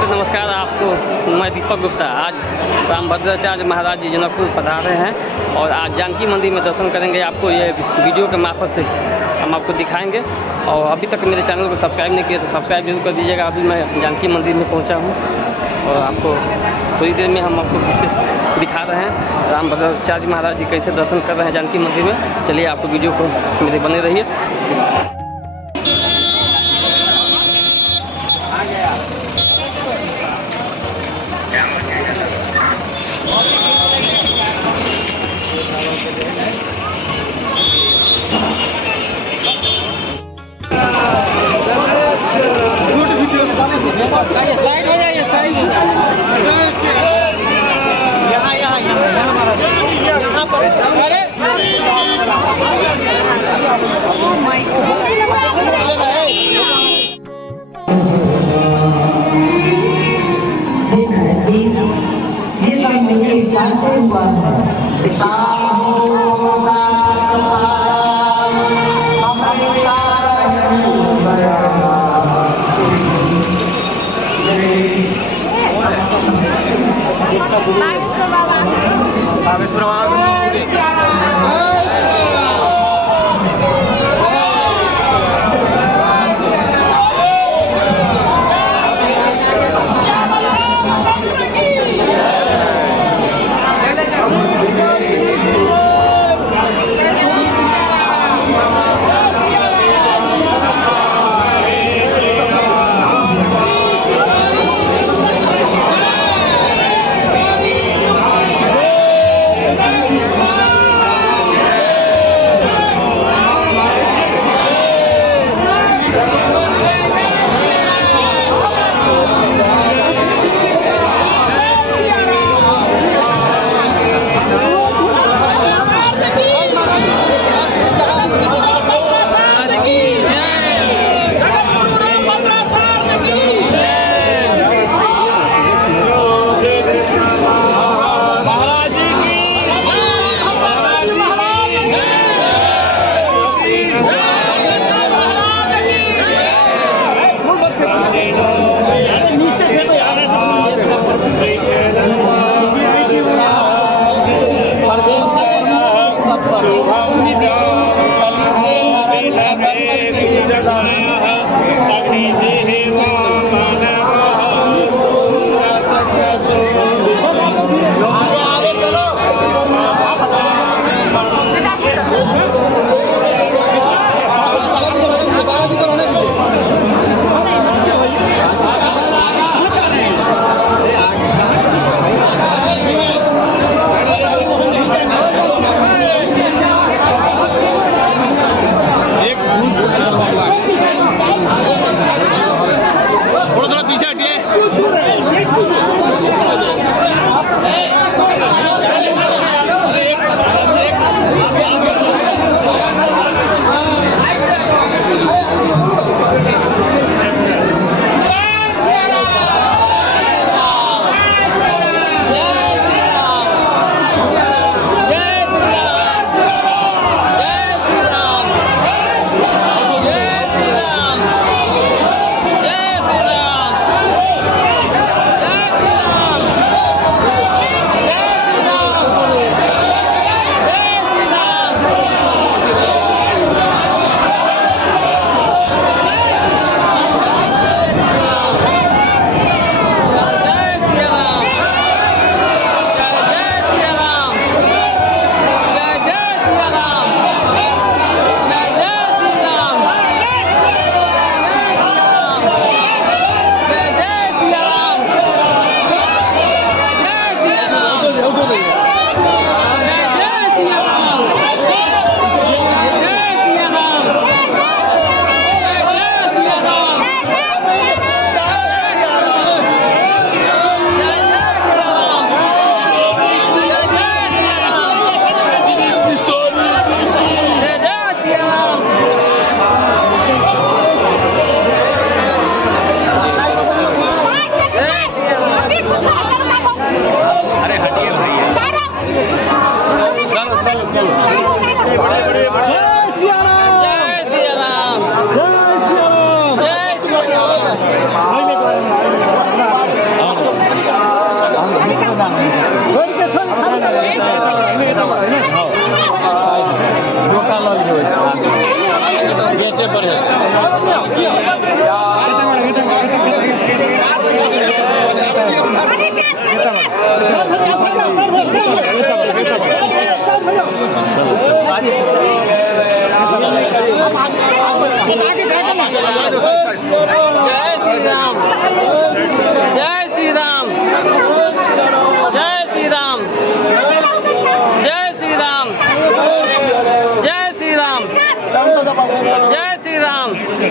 नमस्कार आपको। मैं दीपक गुप्ता। आज रामभद्राचार्य महाराज जी जनकपुर पधारे हैं और आज जानकी मंदिर में दर्शन करेंगे। आपको ये वीडियो के मार्फत से हम आपको दिखाएंगे। और अभी तक मेरे चैनल को सब्सक्राइब नहीं किया तो सब्सक्राइब जरूर कर दीजिएगा। अभी मैं जानकी मंदिर में पहुंचा हूं और आपको थोड़ी देर में हम आपको विशेष दिखा रहे हैं रामभद्राचार्य महाराज जी कैसे दर्शन कर रहे हैं जानकी मंदिर में। चलिए आपको वीडियो को मेरे बने रहिए। साइड हो जाइए, साइड यहाँ पर। अरे ये सब मेरे ज्ञान से हुआ है।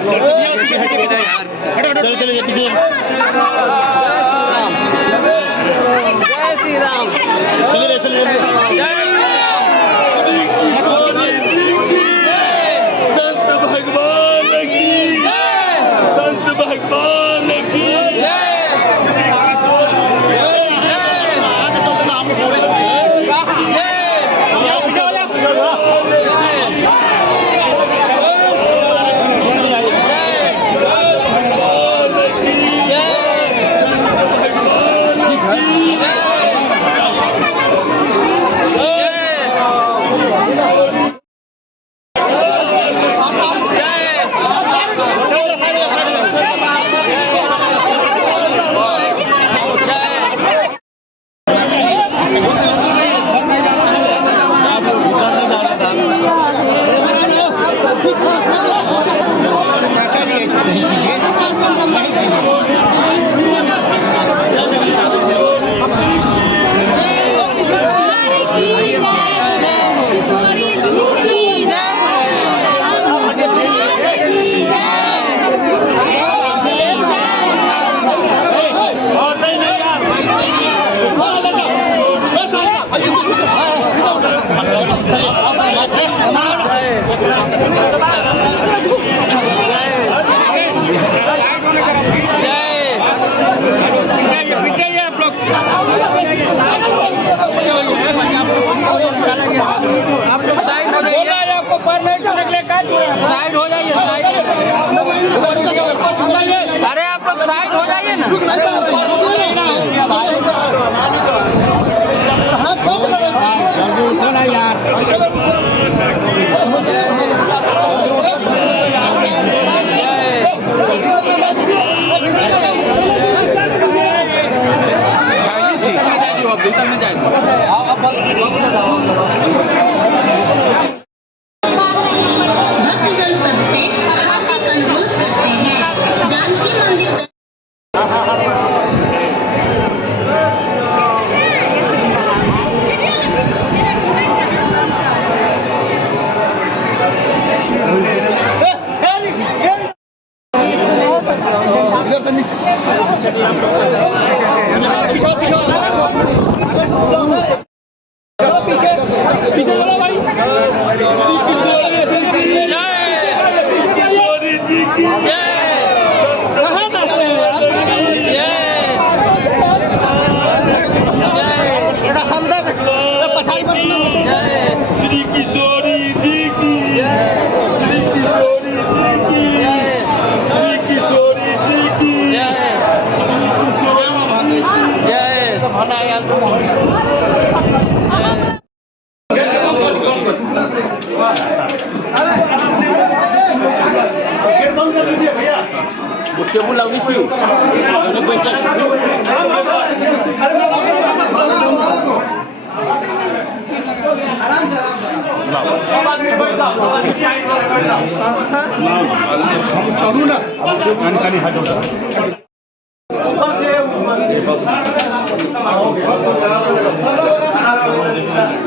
जय श्री राम। संत भगवान की संत भगवान की आप लोग साइड हो जाइए, आपको पर नहीं चलने के लिए साइड हो जाइए, अरे आप लोग साइड हो जाइए ना। भक्तजन सबसे हार्दिक अनुरोध करते हैं जानकी मंदिर पीछे चलो भाई। श्री किशोरी जी की श्री किशोरी जी की श्री किशोरी जी की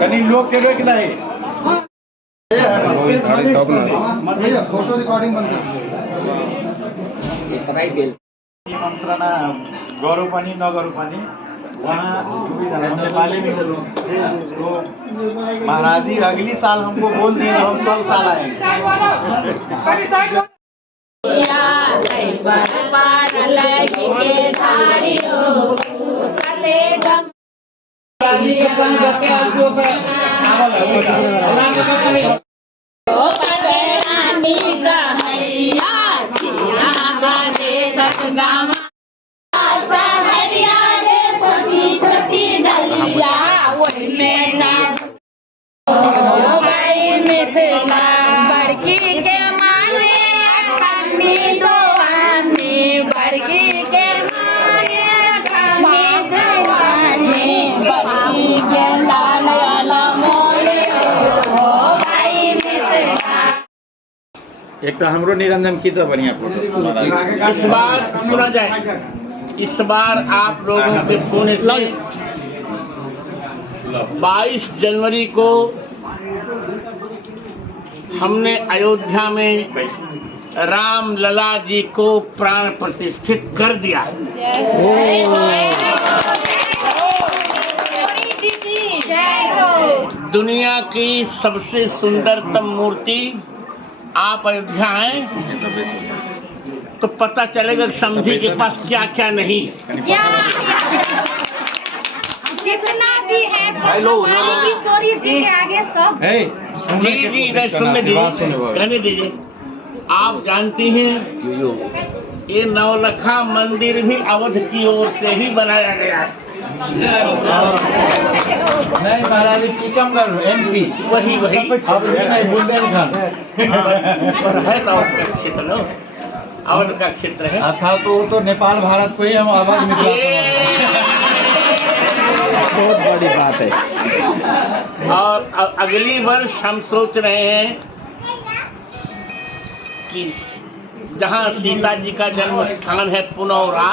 कहीं लोग के कितना है फोटो रिकॉर्डिंग बंद मंत्रणा गरौँ पनि नगरौँ पनि वहाँ नेपाली में तो महाराज जी अगली साल हमको बोल दिए हम सब साल आएंगे। बड़की के माने खमी दो आने बड़की के माने खमी दो आने बड़की के लाल वाला मोरे ओ भाई मिथिला। एक तो हमरो निरंजन खींचा बढ़िया फोटो। इस बार सुना जाए, इस बार आप लोगों के सोने से 22 जनवरी को हमने अयोध्या में राम लला जी को प्राण प्रतिष्ठित कर दिया। दुनिया की सबसे सुंदरतम मूर्ति आप अयोध्या आए तो पता चलेगा कि समझी के पास क्या क्या नहीं। जितना भी है किशोरी जी के आगे सब जी इधर सुनने दीजिए, कहने दीजिए। आप जानती हैं ये नवलखा मंदिर भी अवध की ओर से ही बनाया गया है। नहीं महाराज टीकमगढ़ MP वही अब नहीं बुंदेलखंड पर है तो अवध का क्षेत्र लो, अवध का क्षेत्र है। अच्छा तो वो तो नेपाल भारत को ही हम अवध मिथिला बहुत बड़ी बात है। और अगली वर्ष हम सोच रहे हैं कि जहाँ सीता जी का जन्म स्थान है पुनौरा,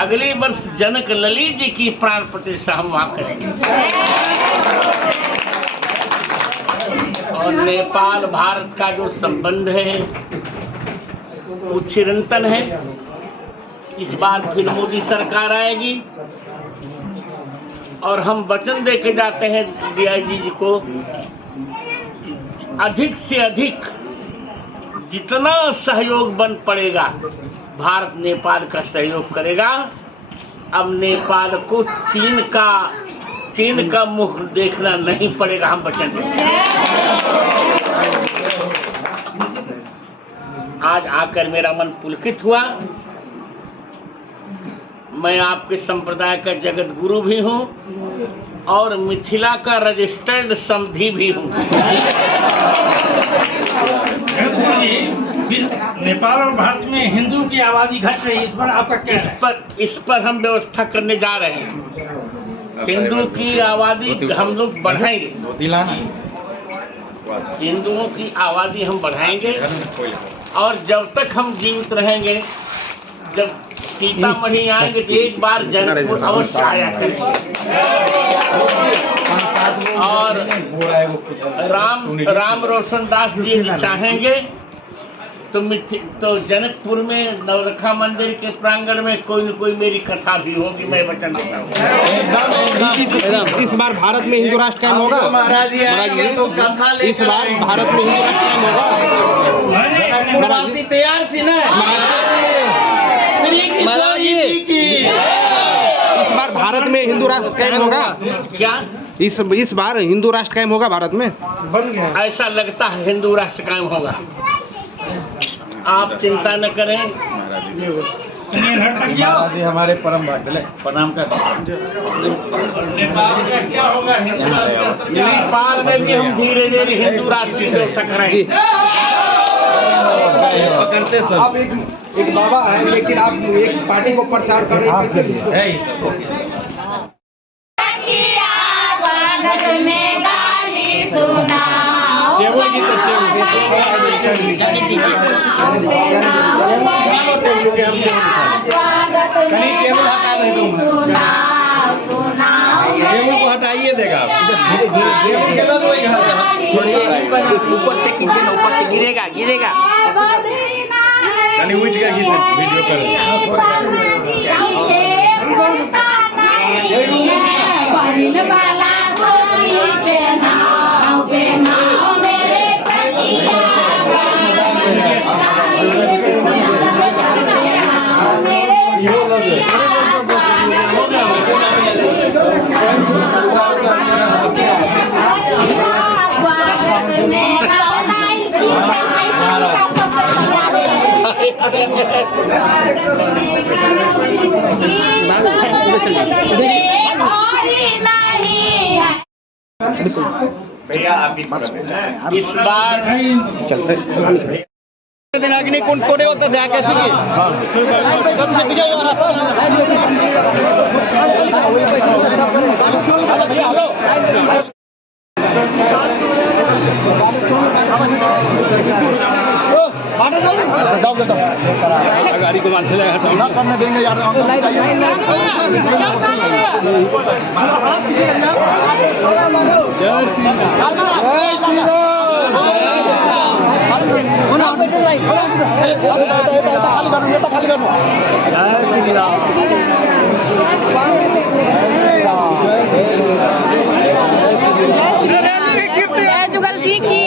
अगले वर्ष जनक लली जी की प्राण प्रतिष्ठा हम वहाँ करेंगे। और नेपाल भारत का जो संबंध है वो चिरंतन है। इस बार फिर मोदी सरकार आएगी और हम वचन दे के जाते हैं DIG जी को, अधिक से अधिक जितना सहयोग बन पड़ेगा भारत नेपाल का सहयोग करेगा। अब नेपाल को चीन का मुख देखना नहीं पड़ेगा, हम वचन देते हैं। आज आकर मेरा मन पुलकित हुआ। मैं आपके संप्रदाय का जगत गुरु भी हूँ और मिथिला का रजिस्टर्ड समधी भी हूँ। नेपाल और भारत में हिंदू की आबादी घट रही है, इस पर आपका क्या है? इस पर हम व्यवस्था करने जा रहे हैं। हिंदू की आबादी हम लोग बढ़ाएंगे, हिंदुओं की आबादी हम बढ़ाएंगे और जब तक हम जीवित रहेंगे, जब सीतामढ़ी आएंगे तो एक बार जनकपुर अवश्य आया करेंगे। और राम रोशन दास जी चाहेंगे तो जनकपुर में नवलखा मंदिर के प्रांगण में कोई न कोई मेरी कथा भी होगी, मैं वचन देता हूँ। इस बार भारत में हिंदू राष्ट्र कायम होगा महाराज जी, तो कथा इस बार भारत में हिंदू राष्ट्र कायम होगा। जनकपुरवासी तैयार थी ना महाराज जी की। इस बार भारत में हिंदू राष्ट्र कायम होगा क्या? इस बार हिंदू राष्ट्र कायम होगा भारत में? ऐसा लगता है हिंदू राष्ट्र कायम होगा, आप चिंता न करें। महाराज जी हमारे परम भक्त प्रणाम कर। क्या होगा? नेपाल में भी हम धीरे धीरे हिंदू राष्ट्र की व्यवस्था कराएंगे। आप एक बाबा है, लेकिन आप एक पार्टी को प्रचार कर रहे हैं। हटाइए देगा ऊपर से गिरेगा उठ कर वीडियो करो। इस बार अग्नि कुंड कोडे होता है कैसे गाड़ी को मार ना करने देंगे यार। जय श्री राम। जय जुगल जी की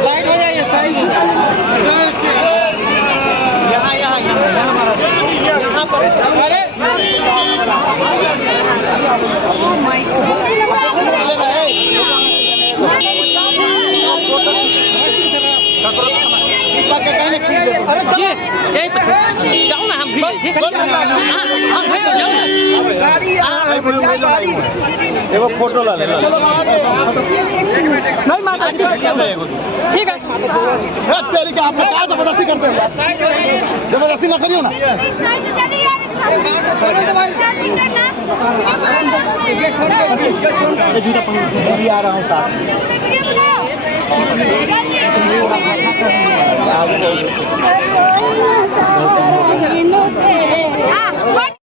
साइड हो जाइए, साइड यहाँ पर जाओ ना, हम भी एगो फोटो ला ले नहीं मार ठीक है। तेरी का आप क्या जबरदस्ती करते हो? जबरदस्ती ना करियो ना। मैं आ रहा हूँ साथ।